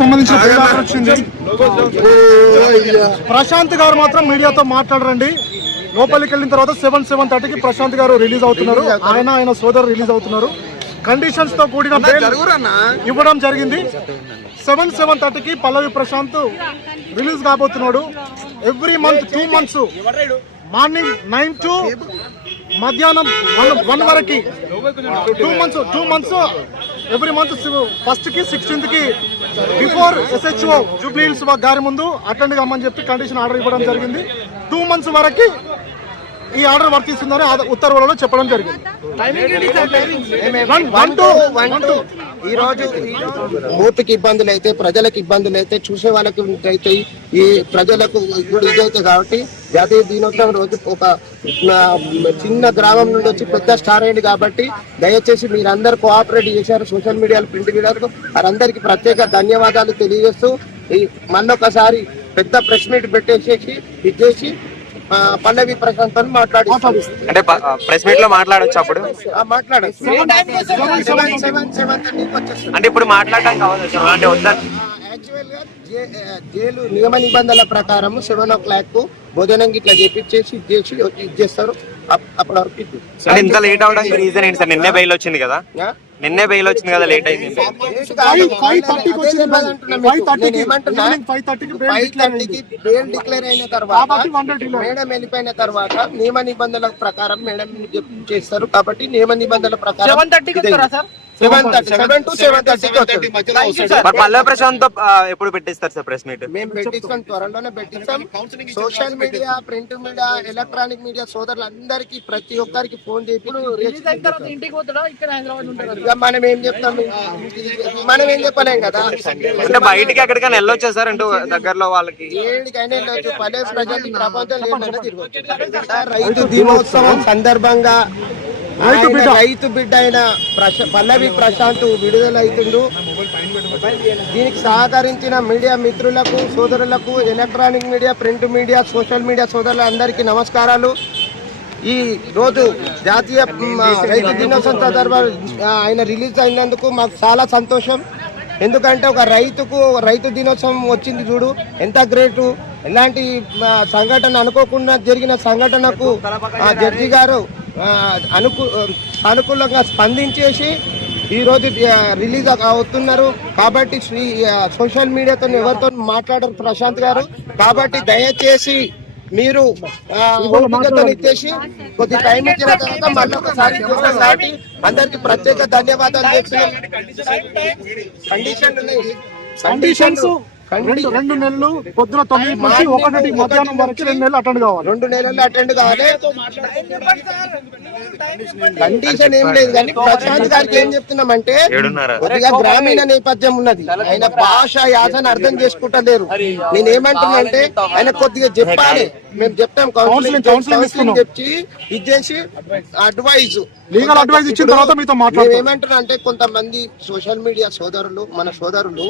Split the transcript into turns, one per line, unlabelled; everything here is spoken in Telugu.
సంబంధించిన వచ్చింది. ప్రశాంత్ గారు మాత్రం మీడియాతో మాట్లాడరండి. లోపలికి వెళ్ళిన తర్వాత సెవెన్ సెవెన్ థర్టీకి ప్రశాంత్ గారు రిలీజ్ అవుతున్నారు. ఆయన ఆయన సోదరు రిలీజ్ అవుతున్నారు. కండిషన్స్తో కూడిన ఇవ్వడం జరిగింది. సెవెన్ సెవెన్ థర్టీకి Pallavi Prashanth release కాబోతున్నాడు. Every month two months morning nine to మధ్యాహ్నం వన్ వన్ వరకు. Two months two months every month ఫస్ట్కి సిక్స్టీన్త్కి బిఫోర్ ఎస్హెచ్ఓ జూబ్లీ హిల్స్ గారి ముందు అటెండ్ కమ్మని చెప్పి కండిషన్ ఆర్డర్ ఇవ్వడం జరిగింది. టూ మంత్స్ వరకు ఈ ఆర్డర్ వర్తిస్తుందని ఉత్తర్వులలో చెప్పడం జరిగింది.
ఈ రోజు మూర్తికి ఇబ్బందులు అయితే ప్రజలకు ఇబ్బందులు అయితే చూసే వాళ్ళకి అయితే ఈ ప్రజలకు ఇప్పుడు ఇదైతే కాబట్టి జాతీయ దినోత్సవం రోజు ఒక చిన్న గ్రామం నుండి వచ్చి పెద్ద స్టార్ అయింది కాబట్టి దయచేసి మీరందరూ కోఆపరేట్ చేశారు సోషల్ మీడియాలో ప్రింట్ మీడియాలకు వారందరికీ ప్రత్యేక ధన్యవాదాలు తెలియజేస్తూ ఈ మళ్ళొకసారి పెద్ద ప్రెస్ మీట్ పెట్టేసేసి ఇచ్చేసి పల్లవి ప్రశాంత్ అని మాట్లాడి
అంటే ప్రెస్ మీట్లో మాట్లాడొచ్చు అప్పుడు అంటే ఇప్పుడు మాట్లాడడానికి అంటే వద్దని
జైలు నియమ నిబంధనల ప్రకారం సెవెన్ ఓ క్లాక్కు భోజనం ఇట్లా చేపించేసి అప్- అప్పటి వరకు
ఇంత లేట్ అవడానికి రీజన్ ఏంటి సార్ నిన్నే బెయిల్ వచ్చింది కదా? నిన్నే బెయిల్ వచ్చింది కదా లేట్ అయింది
బెయిల్ డిక్లేర్
అయిన తర్వాత మేడం వెళ్ళిపోయిన తర్వాత నియమ నిబంధనల ప్రకారం మేడం చేస్తారు కాబట్టి నియమ నిబంధనల ప్రకారం seven thirty seven to seven
మరి పల్లె ప్రశాంత్ ఎప్పుడు పెట్టిస్తారు సార్ ప్రెస్ మీట్?
మేము పెట్టిస్తాం త్వరలోనే పెట్టిస్తాం. Social media print media electronic media సోదరులందరికీ ప్రతి ఒక్కరికి ఫోన్ చేసి ఇక మనం ఏం చెప్తాం? మనం ఏం చెప్పలేం కదా?
అంటే బయటికి ఎక్కడికైనా వెళ్ళొచ్చా సార్? అంటూ దగ్గరలో వాళ్ళకి?
ఏడికైనా వెళ్ళొచ్చు. పల్లె ప్రజలు తిరగచ్చు. రైతు దినోత్సవం సందర్భంగా రైతు బిడ్డ. అయిన పల్లవి ప్రశాంత్ విడుదల అవుతుండు దీనికి సహకరించిన మీడియా మిత్రులకు సోదరులకు electronic media print media social media సోదరులందరికీ నమస్కారాలు. ఈ రోజు జాతీయ రైతు దినోత్సవం సందర్భంగా ఆయన రిలీజ్ అయినందుకు మాకు చాలా సంతోషం. ఎందుకంటే ఒక రైతుకు రైతు దినోత్సవం వచ్చింది చూడు ఎంత గ్రేటు. ఎలాంటి సంఘటన అనుకోకుండా జరిగిన సంఘటనకు ఆ జడ్జి గారు అనుకు అనుకూలంగా స్పందించేసి ఈ రోజు ఆ, రిలీజ్ అవుతున్నారు. కాబట్టి శ్రీ సోషల్ మీడియాతో ఎవరితో మాట్లాడరు ప్రశాంత్ గారు. కాబట్టి దయచేసి మీరు ఓపికతో ఇచ్చేసి కొద్ది టైం ఇచ్చిన తర్వాత మళ్ళీ ఒకసారి చూస్తాం. కాబట్టి అందరికి ప్రత్యేక ధన్యవాదాలు చెప్తున్నాం కండిషన్
కండిషన్స్ రెండు రెండు నెలలు పొద్దున తొమ్మిది నుంచి ఒకటి మధ్యాహ్నం వరకు రెండు నెలలు అటెండ్ కావాలి.
రెండు నెలలు అటెండ్ కావాలి. కండిషన్ ఏం లేదు కానీ ప్రశాంత్ గారికి ఏం చెప్తున్నామంటే కొద్దిగా గ్రామీణ నేపథ్యం ఉన్నది. ఆయన భాష యాసను అర్థం చేసుకుంటలేరు నేను ఏమంటున్నానంటే ఆయన కొద్దిగా చెప్పాలి. మేము చెప్తాం కౌన్సిలింగ్ కౌన్సిలింగ్
ఇస్తున్నాం.
చెప్పి ఇచ్చేసి అడ్వైజ్
లీగల్ అడ్వైస్ ఇచ్చిన తర్వాత మీతో మాట్లాడతాం.
ఏమంటున్నా అంటే కొంతమంది సోషల్ మీడియా సోదరులు మన సోదరులు